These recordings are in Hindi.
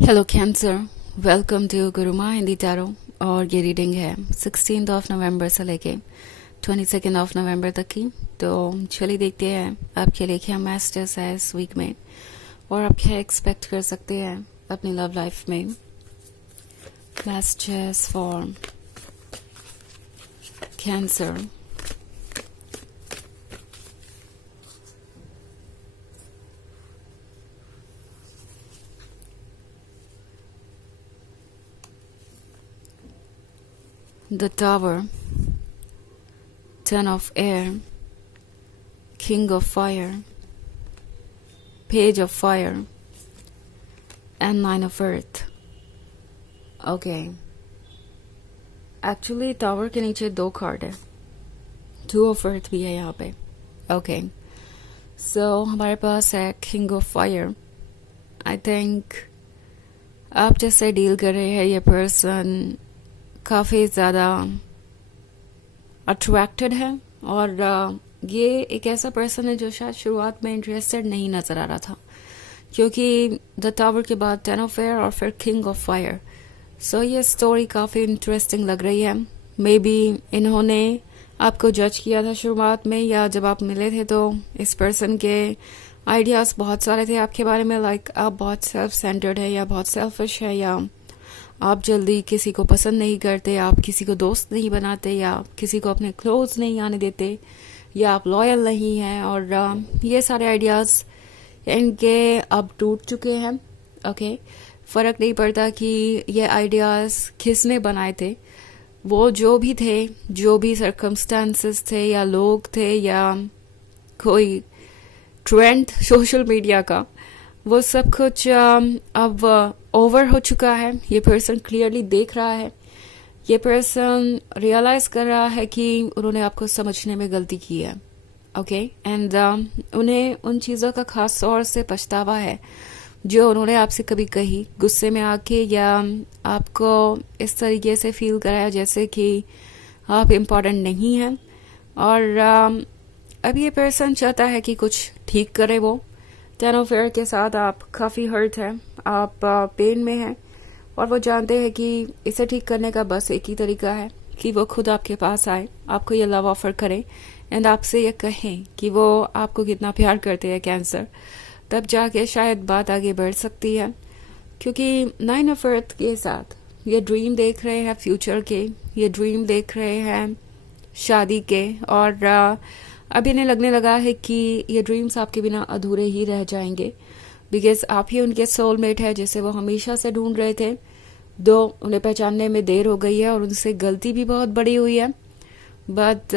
Hello Cancer, welcome to Gurumaa Hindi tarot. और ये रीडिंग है 16 ऑफ नवंबर से लेके 22 ऑफ नवंबर तक की। तो चलिए देखते हैं आपके लिए क्या मैसेजेस है इस वीक में और आप क्या एक्सपेक्ट कर सकते हैं अपनी लव लाइफ में। Messages for cancer. The Tower, Ten of Air, King of Fire, Page of Fire, and Nine of Earth. Okay. Actually tower के नीचे दो कार्ड है, टू ऑफ अर्थ भी है यहाँ पे। ओके, सो हमारे पास है king of fire. I think आप जैसे डील कर रहे हैं ये पर्सन काफ़ी ज़्यादा अट्रैक्टेड है और ये एक ऐसा पर्सन है जो शायद शुरुआत में इंटरेस्टेड नहीं नज़र आ रहा था, क्योंकि द टावर के बाद टेन ऑफ एयर और फिर किंग ऑफ फायर। सो ये स्टोरी काफ़ी इंटरेस्टिंग लग रही है। मे बी इन्होंने आपको जज किया था शुरुआत में, या जब आप मिले थे तो इस पर्सन के आइडियाज़ बहुत सारे थे आपके बारे में, लाइक आप बहुत सेल्फ सेंटर्ड है या बहुत सेल्फिश है, या आप जल्दी किसी को पसंद नहीं करते, आप किसी को दोस्त नहीं बनाते, या किसी को अपने क्लोज नहीं आने देते, या आप लॉयल नहीं हैं। और ये सारे आइडियाज़ इनके अब टूट चुके हैं। ओके, फ़र्क नहीं पड़ता कि ये आइडियाज़ किसने बनाए थे, वो जो भी थे, जो भी सर्कमस्टांसेस थे या लोग थे या कोई ट्रेंड सोशल मीडिया का, वो सब कुछ अब ओवर हो चुका है। ये पर्सन क्लियरली देख रहा है, ये पर्सन रियलाइज कर रहा है कि उन्होंने आपको समझने में गलती की है। ओके, एंड उन्हें उन चीज़ों का खास तौर से पछतावा है जो उन्होंने आपसे कभी कही गुस्से में आके, या आपको इस तरीके से फील कराया जैसे कि आप इम्पोर्टेंट नहीं हैं। और अब ये पर्सन चाहता है कि कुछ ठीक करे। वो टेन ऑफ एयर के साथ आप काफ़ी हर्ट है, आप पेन में हैं, और वो जानते हैं कि इसे ठीक करने का बस एक ही तरीका है कि वो खुद आपके पास आए, आपको ये लव ऑफर करें एंड आपसे ये कहें कि वो आपको कितना प्यार करते हैं कैंसर। तब जाके शायद बात आगे बढ़ सकती है, क्योंकि नाइन ऑफ अर्थ के साथ ये ड्रीम देख रहे हैं फ्यूचर के, ये ड्रीम देख रहे हैं शादी के, और अब इन्हें लगने लगा है कि ये ड्रीम्स आपके बिना अधूरे ही रह जाएंगे, बिकॉज आप ही उनके सोलमेट है जिसे वो हमेशा से ढूंढ रहे थे। दो उन्हें पहचानने में देर हो गई है और उनसे गलती भी बहुत बड़ी हुई है, बट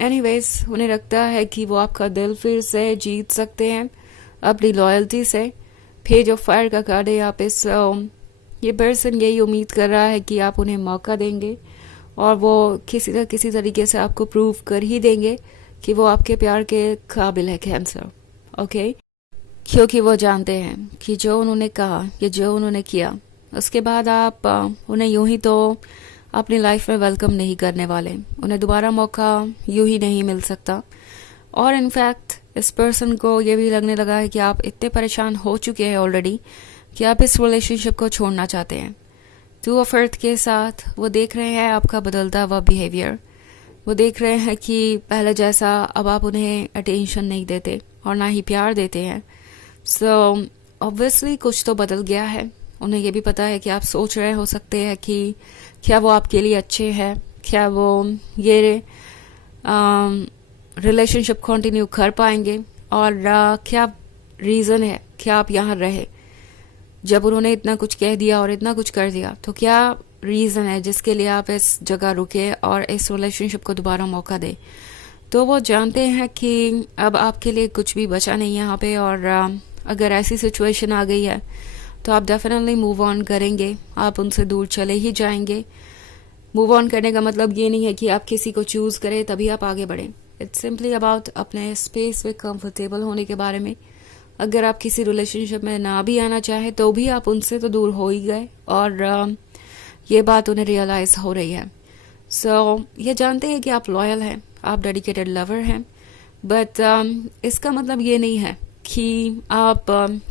एनीवेज उन्हें लगता है कि वो आपका दिल फिर से जीत सकते हैं अपनी लॉयल्टी से। पेज ऑफ फायर का कार्ड है यहाँ पे। ये पर्सन यही उम्मीद कर रहा है कि आप उन्हें मौका देंगे और वो किसी न किसी तरीके से आपको प्रूव कर ही देंगे कि वो आपके प्यार के काबिल है कैंसर। ओके, क्योंकि वो जानते हैं कि जो उन्होंने कहा या जो उन्होंने किया उसके बाद आप उन्हें यूं ही तो अपनी लाइफ में वेलकम नहीं करने वाले, उन्हें दोबारा मौका यूं ही नहीं मिल सकता। और इनफैक्ट इस पर्सन को ये भी लगने लगा है कि आप इतने परेशान हो चुके हैं ऑलरेडी कि आप इस रिलेशनशिप को छोड़ना चाहते हैं। टू ऑफ अर्थ के साथ वो देख रहे हैं आपका बदलता हुआ बिहेवियर, वो देख रहे हैं कि पहले जैसा अब आप उन्हें अटेंशन नहीं देते और ना ही प्यार देते हैं। सो ऑब्वियसली कुछ तो बदल गया है। उन्हें ये भी पता है कि आप सोच रहे हो सकते हैं कि क्या वो आपके लिए अच्छे हैं, क्या वो ये रिलेशनशिप कंटिन्यू कर पाएंगे, और क्या रीज़न है कि आप यहाँ रहे। जब उन्होंने इतना कुछ कह दिया और इतना कुछ कर दिया, तो क्या रीज़न है जिसके लिए आप इस जगह रुके और इस रिलेशनशिप को दोबारा मौका दें। तो वो जानते हैं कि अब आपके लिए कुछ भी बचा नहीं है यहाँ पे, और अगर ऐसी सिचुएशन आ गई है तो आप डेफिनेटली मूव ऑन करेंगे, आप उनसे दूर चले ही जाएंगे। मूव ऑन करने का मतलब ये नहीं है कि आप किसी को चूज़ करें तभी आप आगे बढ़ें। इट्स सिंपली अबाउट अपने स्पेस में कंफर्टेबल होने के बारे में। अगर आप किसी रिलेशनशिप में ना भी आना चाहे तो भी आप उनसे तो दूर हो ही गए, और ये बात उन्हें रियलाइज़ हो रही है। सो ये जानते हैं कि आप लॉयल हैं, आप डेडिकेटेड लवर हैं, बट इसका मतलब ये नहीं है कि आप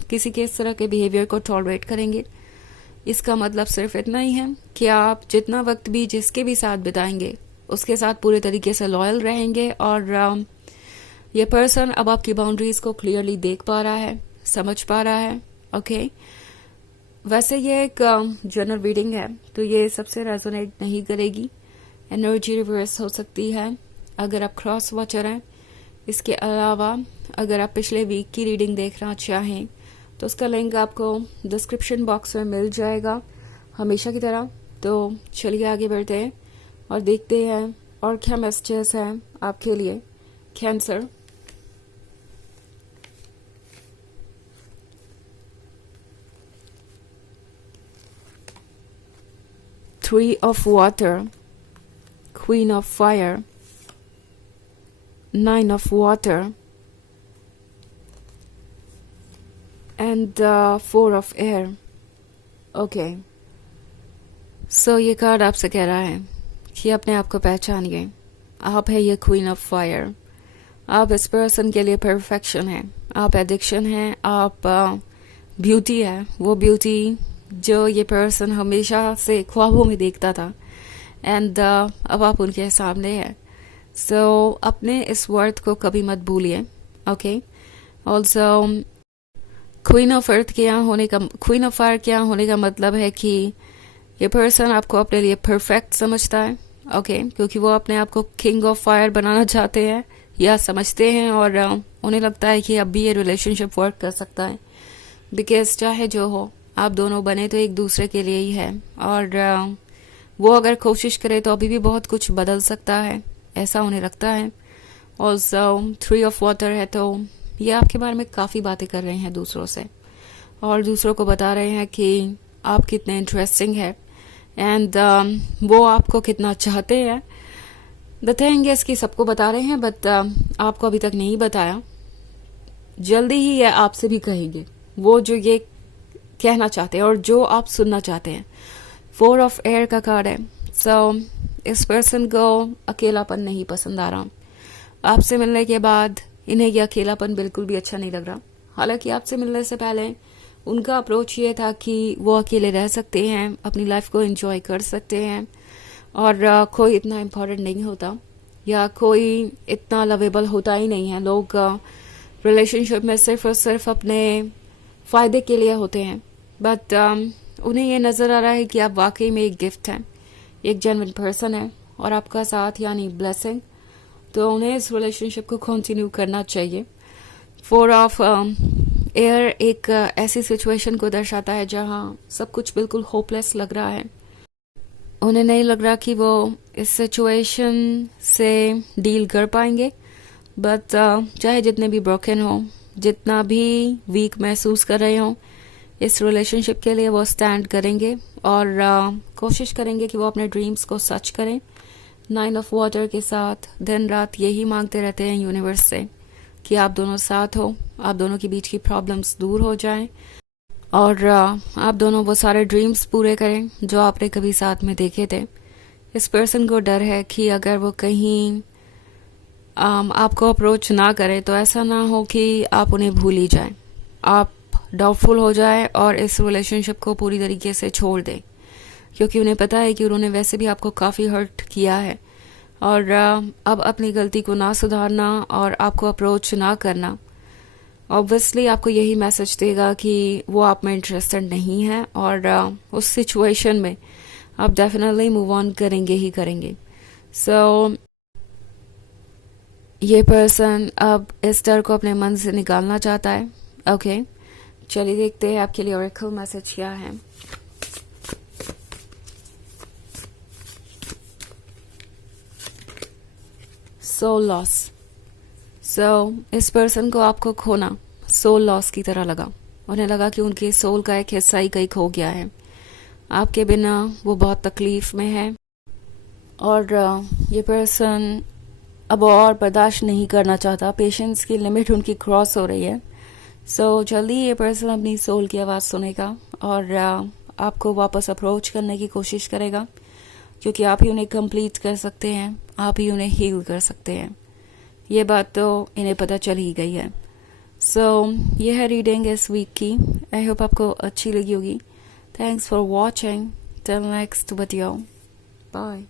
किसी के इस तरह के बिहेवियर को टॉलरेट करेंगे। इसका मतलब सिर्फ इतना ही है कि आप जितना वक्त भी जिसके भी साथ बिताएंगे उसके साथ पूरे तरीके से लॉयल रहेंगे, और ये पर्सन अब आपकी बाउंड्रीज को क्लियरली देख पा रहा है, समझ पा रहा है। ओके, वैसे ये एक जनरल रीडिंग है तो ये सबसे रेजोनेट नहीं करेगी, एनर्जी रिवर्स हो सकती है अगर आप क्रॉस वॉचर हैं। इसके अलावा अगर आप पिछले वीक की रीडिंग देखना चाहें तो उसका लिंक आपको डिस्क्रिप्शन बॉक्स में मिल जाएगा हमेशा की तरह। तो चलिए आगे बढ़ते हैं और देखते हैं और क्या मैसेजेस हैं आपके लिए cancer. Three of Water, Queen of Fire, Nine of Water, and Four of Air. Okay. So ये कार्ड आपसे कह रहा है कि अपने आप को पहचानिए। आप है ये क्वीन ऑफ फायर। आप इस पर्सन के लिए परफेक्शन है, आप एडिक्शन है, आप ब्यूटी है, वो ब्यूटी जो ये पर्सन हमेशा से ख्वाबों में देखता था, एंड अब आप उनके सामने हैं। सो अपने इस वर्थ को कभी मत भूलिए। Okay, also queen of earth के यहाँ होने का, क्वीन ऑफ फायर के यहाँ होने का मतलब है कि ये पर्सन आपको अपने लिए परफेक्ट समझता है। ओके, क्योंकि वो अपने आप को किंग ऑफ फायर बनाना चाहते हैं या समझते हैं, और उन्हें लगता है कि अब भी ये रिलेशनशिप वर्क कर सकता है, बिकॉज चाहे जो हो आप दोनों बने तो एक दूसरे के लिए ही है, और वो अगर कोशिश करे तो अभी भी बहुत कुछ बदल सकता है, ऐसा उन्हें लगता है। ऑल्सो थ्री ऑफ वाटर है तो ये आपके बारे में काफ़ी बातें कर रहे हैं दूसरों से, और दूसरों को बता रहे हैं कि आप कितने इंटरेस्टिंग है, एंड वो आपको कितना चाहते हैं। द थिंग इज कि सबको बता रहे हैं, बट आपको अभी तक नहीं बताया। जल्दी ही ये आपसे भी कहेंगे वो जो ये कहना चाहते हैं और जो आप सुनना चाहते हैं। फोर ऑफ एयर का कार्ड है। सो इस पर्सन को अकेलापन नहीं पसंद आ रहा। आपसे मिलने के बाद इन्हें ये अकेलापन बिल्कुल भी अच्छा नहीं लग रहा। हालांकि आपसे मिलने से पहले उनका अप्रोच ये था कि वो अकेले रह सकते हैं, अपनी लाइफ को एंजॉय कर सकते हैं, और कोई इतना इम्पोर्टेंट नहीं होता या कोई इतना लवेबल होता ही नहीं है। लोग रिलेशनशिप में सिर्फ और सिर्फ अपने फ़ायदे के लिए होते हैं, बट उन्हें ये नज़र आ रहा है कि आप वाकई में एक गिफ्ट हैं, एक जेन्युइन पर्सन है, और आपका साथ यानी ब्लेसिंग, तो उन्हें इस रिलेशनशिप को कंटिन्यू करना चाहिए। फोर ऑफ एयर एक ऐसी सिचुएशन को दर्शाता है जहां सब कुछ बिल्कुल होपलेस लग रहा है। उन्हें नहीं लग रहा कि वो इस सिचुएशन से डील कर पाएंगे, बट चाहे जितने भी ब्रोकन हो, जितना भी वीक महसूस कर रहे हो, इस रिलेशनशिप के लिए वो स्टैंड करेंगे और कोशिश करेंगे कि वो अपने ड्रीम्स को सच करें। नाइन ऑफ वाटर के साथ दिन रात यही मांगते रहते हैं यूनिवर्स से कि आप दोनों साथ हो, आप दोनों के बीच की प्रॉब्लम्स दूर हो जाएं, और आप दोनों वो सारे ड्रीम्स पूरे करें जो आपने कभी साथ में देखे थे। इस पर्सन को डर है कि अगर वो कहीं आपको अप्रोच ना करें तो ऐसा ना हो कि आप उन्हें भूल ही जाएं, आप डाउटफुल हो जाए और इस रिलेशनशिप को पूरी तरीके से छोड़ दें, क्योंकि उन्हें पता है कि उन्होंने वैसे भी आपको काफ़ी हर्ट किया है, और अब अपनी गलती को ना सुधारना और आपको अप्रोच ना करना ऑब्वियसली आपको यही मैसेज देगा कि वो आप में इंटरेस्टेड नहीं है, और उस सिचुएशन में आप डेफिनेटली मूव ऑन करेंगे ही करेंगे। सो ये पर्सन अब इस डर को अपने मन से निकालना चाहता है। ओके, चलिए देखते हैं आपके लिए ऑरेकल मैसेज क्या है। Soul loss. सो इस पर्सन को आपको खोना सोल लॉस की तरह लगा। उन्हें लगा कि उनके सोल का एक हिस्सा ही कहीं खो गया है। आपके बिना वो बहुत तकलीफ में है, और ये पर्सन अब और बर्दाश्त नहीं करना चाहता। पेशेंस की लिमिट उनकी क्रॉस हो रही है। सो जल्दी ये पर्सन अपनी सोल की आवाज़ सुनेगा और आपको वापस अप्रोच करने की कोशिश करेगा, क्योंकि आप ही उन्हें कंप्लीट कर सकते हैं, आप ही उन्हें हील कर सकते हैं। ये बात तो इन्हें पता चल ही गई है। सो ये है रीडिंग इस वीक की। आई होप आपको अच्छी लगी होगी। Thanks for watching. Till next video. Bye.